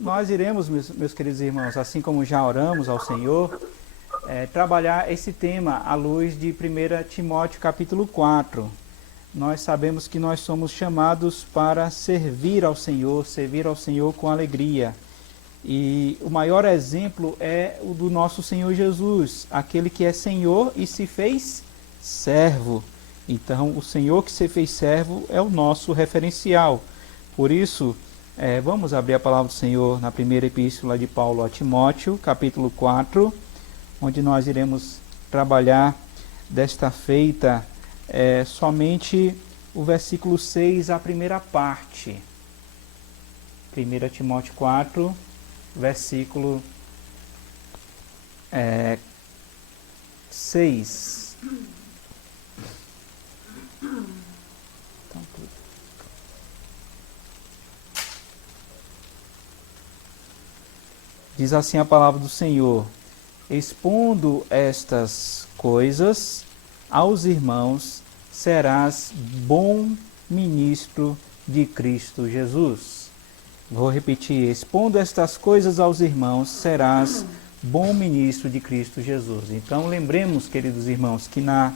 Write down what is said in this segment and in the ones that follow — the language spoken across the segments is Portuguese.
Nós iremos, meus queridos irmãos, assim como já oramos ao Senhor, trabalhar esse tema à luz de 1 Timóteo capítulo 4. Nós sabemos que nós somos chamados para servir ao Senhor com alegria. E o maior exemplo é o do nosso Senhor Jesus, aquele que é Senhor e se fez servo. Então, o Senhor que se fez servo é o nosso referencial. Por isso, vamos abrir a palavra do Senhor na primeira epístola de Paulo a Timóteo, capítulo 4, onde nós iremos trabalhar desta feita somente o versículo 6, a primeira parte. 1 Timóteo 4, versículo 6. Diz assim a palavra do Senhor: expondo estas coisas aos irmãos, serás bom ministro de Cristo Jesus. Vou repetir: expondo estas coisas aos irmãos, serás bom ministro de Cristo Jesus. Então, lembremos, queridos irmãos, que na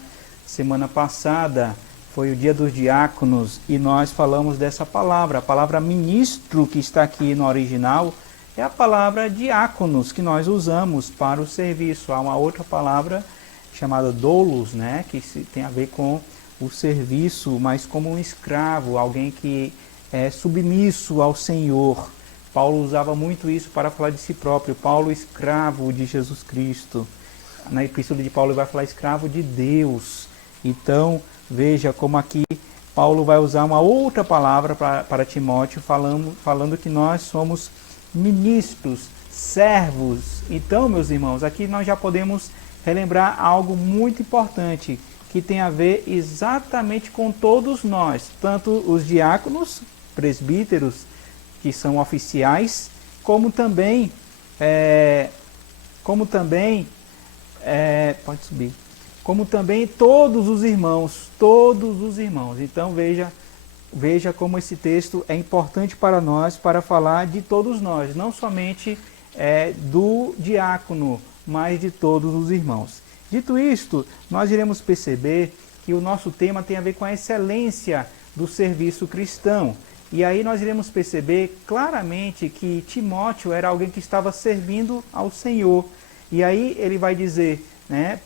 semana passada foi o dia dos diáconos e nós falamos dessa palavra. A palavra ministro, que está aqui no original, é a palavra diáconos, que nós usamos para o serviço. Há uma outra palavra chamada doulos, né, que tem a ver com o serviço, mas como um escravo, alguém que é submisso ao Senhor. Paulo usava muito isso para falar de si próprio. Paulo, escravo de Jesus Cristo. Na epístola de Paulo ele vai falar escravo de Deus. Então, veja como aqui Paulo vai usar uma outra palavra para Timóteo, falando que nós somos ministros, servos. Então, meus irmãos, aqui nós já podemos relembrar algo muito importante, que tem a ver exatamente com todos nós, tanto os diáconos, presbíteros, que são oficiais, como também pode subir, como também todos os irmãos. Então veja como esse texto é importante para nós, para falar de todos nós, não somente do diácono, mas de todos os irmãos. Dito isto, nós iremos perceber que o nosso tema tem a ver com a excelência do serviço cristão. E aí nós iremos perceber claramente que Timóteo era alguém que estava servindo ao Senhor. E aí ele vai dizer, né,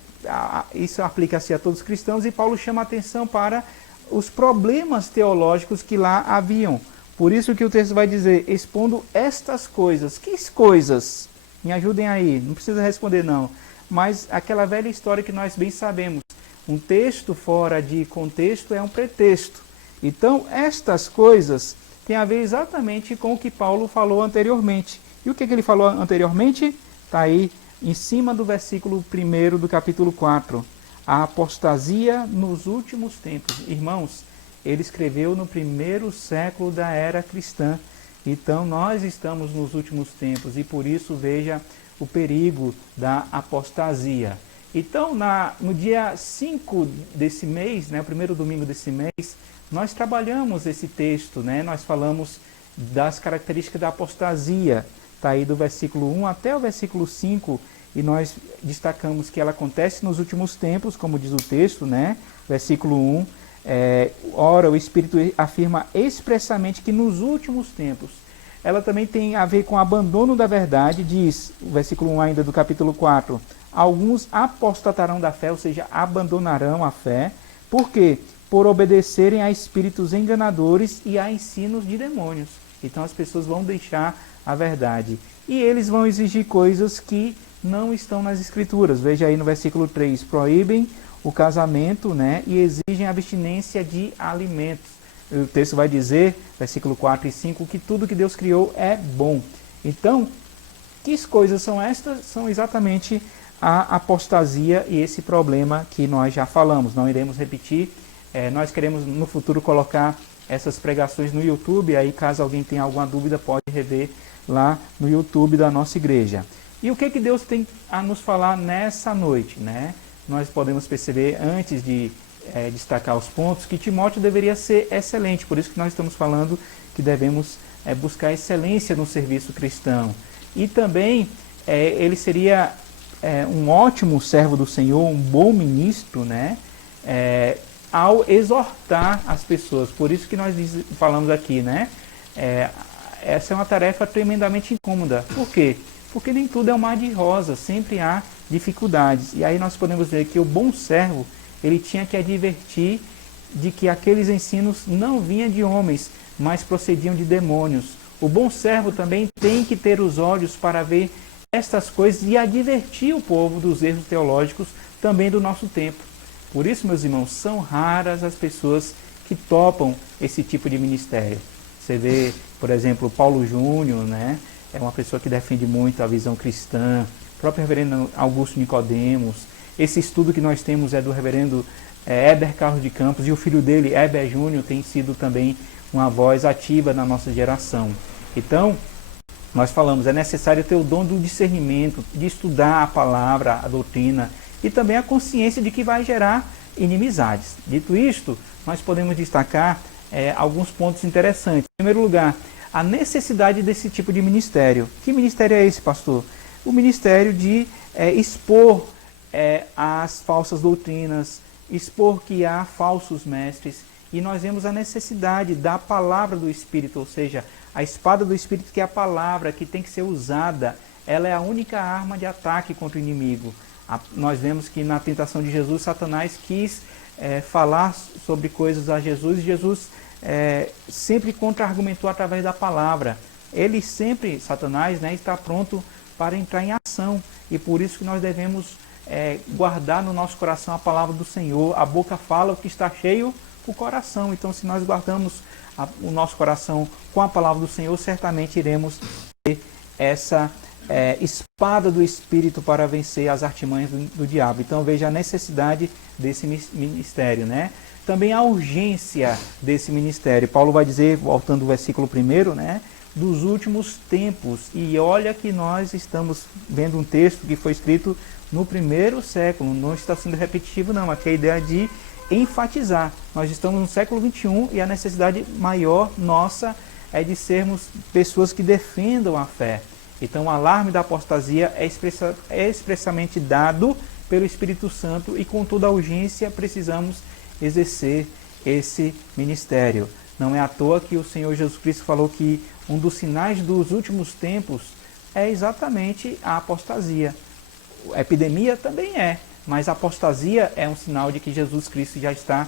isso aplica-se a todos os cristãos, e Paulo chama a atenção para os problemas teológicos que lá haviam. Por isso que o texto vai dizer, expondo estas coisas. Que coisas? Me ajudem aí, não precisa responder não. Mas aquela velha história que nós bem sabemos, um texto fora de contexto é um pretexto. Então, estas coisas têm a ver exatamente com o que Paulo falou anteriormente. E o que ele falou anteriormente? Está aí em cima do versículo 1 do capítulo 4. A apostasia nos últimos tempos. Irmãos, ele escreveu no primeiro século da era cristã. Então, nós estamos nos últimos tempos e por isso veja o perigo da apostasia. Então, no dia 5 desse mês, né, o primeiro domingo desse mês, nós trabalhamos esse texto, né? Nós falamos das características da apostasia. Está aí do versículo 1 até o versículo 5, e nós destacamos que ela acontece nos últimos tempos, como diz o texto, né? Versículo 1, ora, o Espírito afirma expressamente que nos últimos tempos. Ela também tem a ver com o abandono da verdade, diz o versículo 1 ainda do capítulo 4, alguns apostatarão da fé, ou seja, abandonarão a fé. Por quê? Por obedecerem a espíritos enganadores e a ensinos de demônios. Então as pessoas vão deixar a verdade. E eles vão exigir coisas que não estão nas Escrituras. Veja aí no versículo 3, proíbem o casamento, né, e exigem abstinência de alimentos. O texto vai dizer, versículo 4 e 5, que tudo que Deus criou é bom. Então, que coisas são estas? São exatamente a apostasia e esse problema que nós já falamos. Não iremos repetir. Nós queremos no futuro colocar essas pregações no YouTube. Aí, caso alguém tenha alguma dúvida, pode rever lá no YouTube da nossa igreja. E o que Deus tem a nos falar nessa noite, né? Nós podemos perceber, antes de destacar os pontos, que Timóteo deveria ser excelente. Por isso que nós estamos falando que devemos buscar excelência no serviço cristão. E também ele seria um ótimo servo do Senhor, um bom ministro, né? Ao exortar as pessoas. Por isso que nós falamos aqui, né? Essa é uma tarefa tremendamente incômoda. Por quê? Porque nem tudo é um mar de rosas, sempre há dificuldades. E aí nós podemos ver que o bom servo, ele tinha que advertir de que aqueles ensinos não vinham de homens, mas procediam de demônios. O bom servo também tem que ter os olhos para ver estas coisas e advertir o povo dos erros teológicos também do nosso tempo. Por isso, meus irmãos, são raras as pessoas que topam esse tipo de ministério. Você vê, por exemplo, Paulo Júnior, né? É uma pessoa que defende muito a visão cristã. O próprio reverendo Augusto Nicodemos. Esse estudo que nós temos é do reverendo Heber Carlos de Campos, e o filho dele, Heber Júnior, tem sido também uma voz ativa na nossa geração. Então, nós falamos, é necessário ter o dom do discernimento, de estudar a palavra, a doutrina, e também a consciência de que vai gerar inimizades. Dito isto, nós podemos destacar alguns pontos interessantes. Em primeiro lugar, a necessidade desse tipo de ministério. Que ministério é esse, pastor? O ministério de expor as falsas doutrinas, expor que há falsos mestres, e nós vemos a necessidade da palavra do Espírito, ou seja, a espada do Espírito, que é a palavra que tem que ser usada, ela é a única arma de ataque contra o inimigo. Nós vemos que na tentação de Jesus, Satanás quis falar sobre coisas a Jesus, e Jesus sempre contra-argumentou através da palavra. Ele sempre, Satanás, né, está pronto para entrar em ação, e por isso que nós devemos guardar no nosso coração a palavra do Senhor. A boca fala, o que está cheio, o coração. Então, se nós guardamos o nosso coração com a palavra do Senhor, certamente iremos ter essa espada do Espírito para vencer as artimanhas do diabo. Então, veja a necessidade desse ministério, né? Também a urgência desse ministério. Paulo vai dizer, voltando ao versículo 1, né, dos últimos tempos. E olha que nós estamos vendo um texto que foi escrito no 1º século. Não está sendo repetitivo, não. Aqui é a ideia de enfatizar. Nós estamos no século 21 e a necessidade maior nossa é de sermos pessoas que defendam a fé. Então, o alarme da apostasia é expressamente dado pelo Espírito Santo, e com toda a urgência precisamos exercer esse ministério. Não é à toa que o Senhor Jesus Cristo falou que um dos sinais dos últimos tempos é exatamente a apostasia. A epidemia também mas a apostasia é um sinal de que Jesus Cristo já está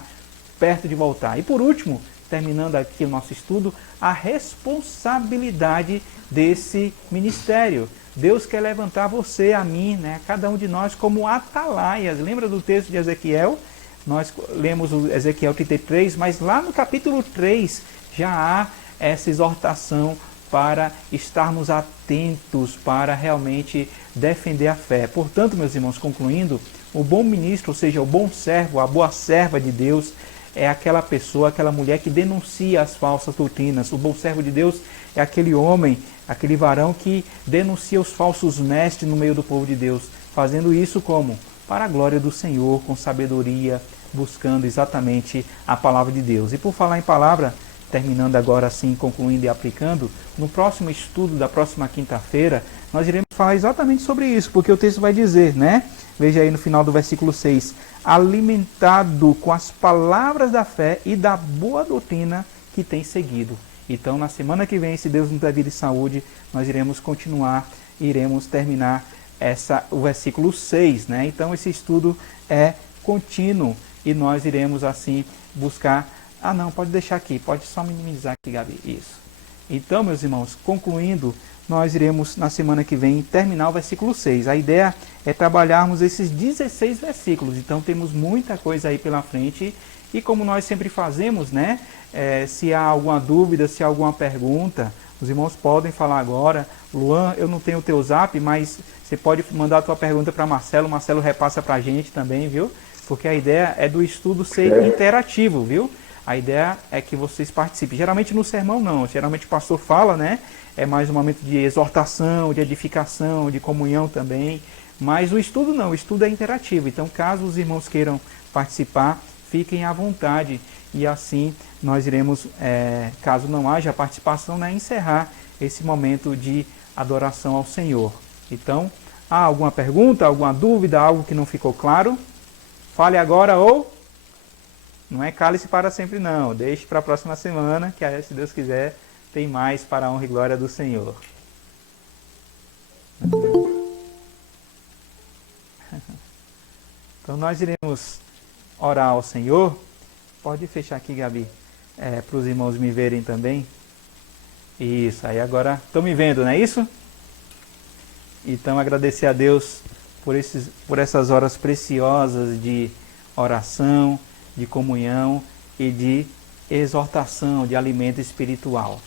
perto de voltar. E por último, terminando aqui o nosso estudo, a responsabilidade desse ministério. Deus quer levantar você, a mim, né, cada um de nós como atalaias. Lembra do texto de Ezequiel? Nós lemos o Ezequiel 33, mas lá no capítulo 3 já há essa exortação para estarmos atentos, para realmente defender a fé. Portanto, meus irmãos, concluindo, o bom ministro, ou seja, o bom servo, a boa serva de Deus, é aquela pessoa, aquela mulher que denuncia as falsas doutrinas. O bom servo de Deus é aquele homem, aquele varão que denuncia os falsos mestres no meio do povo de Deus, fazendo isso como? Para a glória do Senhor, com sabedoria, buscando exatamente a palavra de Deus. E por falar em palavra, terminando agora assim, concluindo e aplicando, no próximo estudo da próxima quinta-feira, nós iremos falar exatamente sobre isso, porque o texto vai dizer, né? Veja aí no final do versículo 6, alimentado com as palavras da fé e da boa doutrina que tem seguido. Então, na semana que vem, se Deus nos der vida e saúde, nós iremos continuar, iremos terminar o versículo 6, né? Então, esse estudo é contínuo e nós iremos assim buscar. Ah, não, pode deixar aqui, pode só minimizar aqui, Gabi. Isso. Então, meus irmãos, concluindo, nós iremos na semana que vem terminar o versículo 6. A ideia é trabalharmos esses 16 versículos. Então, temos muita coisa aí pela frente. E como nós sempre fazemos, né? Se há alguma dúvida, se há alguma pergunta, os irmãos podem falar agora. Luan, eu não tenho o teu zap, mas você pode mandar a tua pergunta para Marcelo. Marcelo repassa para a gente também, viu? Porque a ideia é do estudo ser interativo, viu? A ideia é que vocês participem. Geralmente no sermão não. Geralmente o pastor fala, né? É mais um momento de exortação, de edificação, de comunhão também. Mas o estudo não. O estudo é interativo. Então, caso os irmãos queiram participar, fiquem à vontade. E assim nós iremos, caso não haja participação, né, encerrar esse momento de adoração ao Senhor. Então, há alguma pergunta, alguma dúvida, algo que não ficou claro? Fale agora ou não é cale-se para sempre não. Deixe para a próxima semana, que aí, se Deus quiser, tem mais para a honra e glória do Senhor. Então nós iremos orar ao Senhor. Pode fechar aqui, Gabi, para os irmãos me verem também. Isso, aí agora estão me vendo, não é isso? Então agradecer a Deus por essas horas preciosas de oração, de comunhão e de exortação, de alimento espiritual.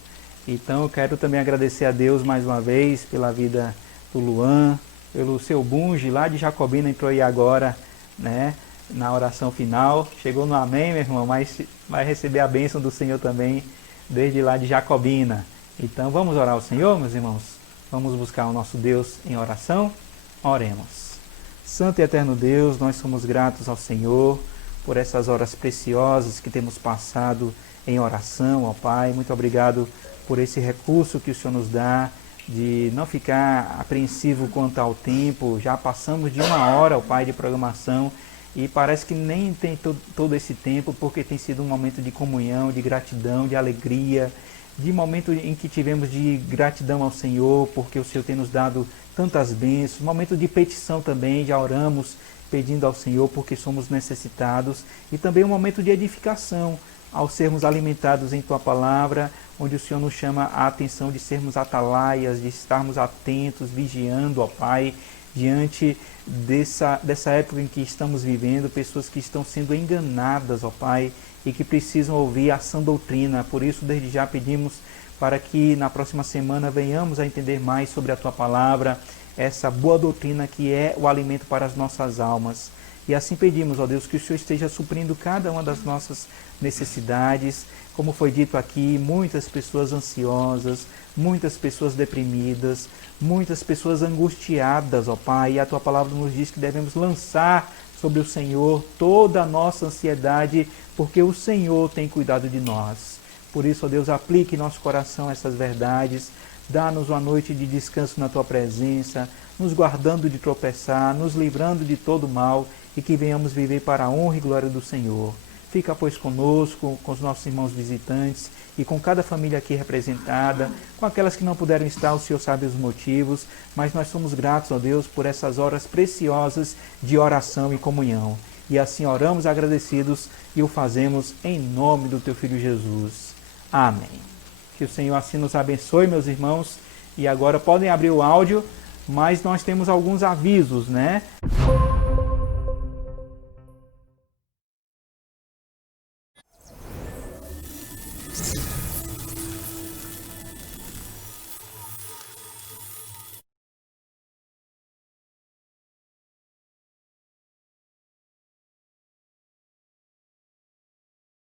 Então eu quero também agradecer a Deus mais uma vez pela vida do Luan, pelo seu Bunge lá de Jacobina, entrou aí agora, né, na oração final. Chegou no amém, meu irmão, mas vai receber a bênção do Senhor também desde lá de Jacobina. Então vamos orar ao Senhor, meus irmãos? Vamos buscar o nosso Deus em oração? Oremos. Santo e eterno Deus, nós somos gratos ao Senhor por essas horas preciosas que temos passado em oração, ó Pai. Muito obrigado por esse recurso que o Senhor nos dá, de não ficar apreensivo quanto ao tempo. Já passamos de 1 hora, ó Pai, de programação, e parece que nem tem todo esse tempo, porque tem sido um momento de comunhão, de gratidão, de alegria, de momento em que tivemos de gratidão ao Senhor, porque o Senhor tem nos dado tantas bênçãos, momento de petição também, já oramos pedindo ao Senhor porque somos necessitados, e também um momento de edificação, ao sermos alimentados em Tua Palavra, onde o Senhor nos chama a atenção de sermos atalaias, de estarmos atentos, vigiando, ó Pai, diante dessa época em que estamos vivendo, pessoas que estão sendo enganadas, ó Pai, e que precisam ouvir a sã doutrina. Por isso, desde já pedimos para que na próxima semana venhamos a entender mais sobre a Tua Palavra, essa boa doutrina que é o alimento para as nossas almas. E assim pedimos, ó Deus, que o Senhor esteja suprindo cada uma das nossas necessidades. Como foi dito aqui, muitas pessoas ansiosas, muitas pessoas deprimidas, muitas pessoas angustiadas, ó Pai. E a Tua Palavra nos diz que devemos lançar sobre o Senhor toda a nossa ansiedade, porque o Senhor tem cuidado de nós. Por isso, ó Deus, aplique em nosso coração essas verdades. Dá-nos uma noite de descanso na Tua presença, nos guardando de tropeçar, nos livrando de todo mal, e que venhamos viver para a honra e glória do Senhor. Fica, pois, conosco, com os nossos irmãos visitantes e com cada família aqui representada, com aquelas que não puderam estar, o Senhor sabe os motivos, mas nós somos gratos, ó Deus, por essas horas preciosas de oração e comunhão. E assim oramos agradecidos e o fazemos em nome do Teu Filho Jesus. Amém. Que o Senhor assim nos abençoe, meus irmãos. E agora podem abrir o áudio, mas nós temos alguns avisos, né?